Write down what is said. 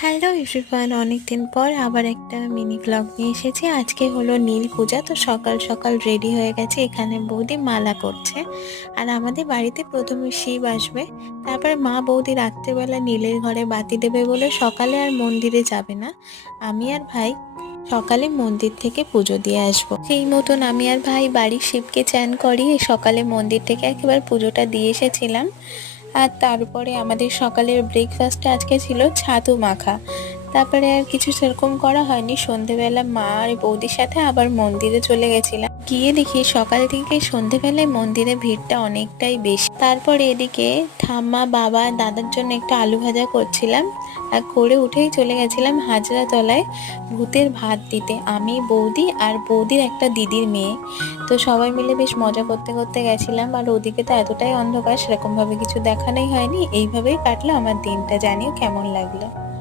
Hello everyone, অনেকদিন পর আবার একটা মিনি ব্লগ নিয়ে এসেছি। আজকে হলো নীল পূজা, তো সকাল সকাল রেডি হয়ে গেছে। এখানে বৌদি মালা করছে, আর আমাদের বাড়িতে প্রথমে শিব আসবে, তারপরে মা বৌদি রাত্রেবেলা নীলের ঘরে বাতি দেবে বলে সকালে আর মন্দিরে যাবে না। আমি আর ভাই সকালে মন্দির থেকে পুজো দিয়ে আসবো। সেই মতন আমি আর ভাই বাড়ির শিবকে চান করিয়ে সকালে মন্দির থেকে একেবারে পুজোটা দিয়ে এসেছিলাম। আর তারপরে আমাদের সকালের ব্রেকফাস্টে আজকে ছিল ছাতু মাখা। তারপরে আর কিছু সেরকম করা হয়নি। সন্ধেবেলা মা আর বৌদির সাথে আবার মন্দিরে চলে গেছিলাম। গিয়ে দেখি সকাল থেকে সন্ধেবেলায় মন্দিরে ভিড়টা অনেকটাই বেশি। তারপরে এদিকে ঠাম্মা, বাবা, দাদার জন্য একটু আলু ভাজা করছিলাম, আর করে উঠেই চলে গেছিলাম হাজরাতলায় ভূতের ভাত দিতে। আমি, বৌদি আর বৌদির একটা দিদির মেয়ে। তো সবাই মিলে বেশ মজা করতে করতে গেছিলাম। আর ওদিকে তো এতটাই অন্ধকার, সেরকম ভাবে কিছু দেখানোই হয়নি। এইভাবেই কাটলো আমার দিনটা। জানিও কেমন লাগলো।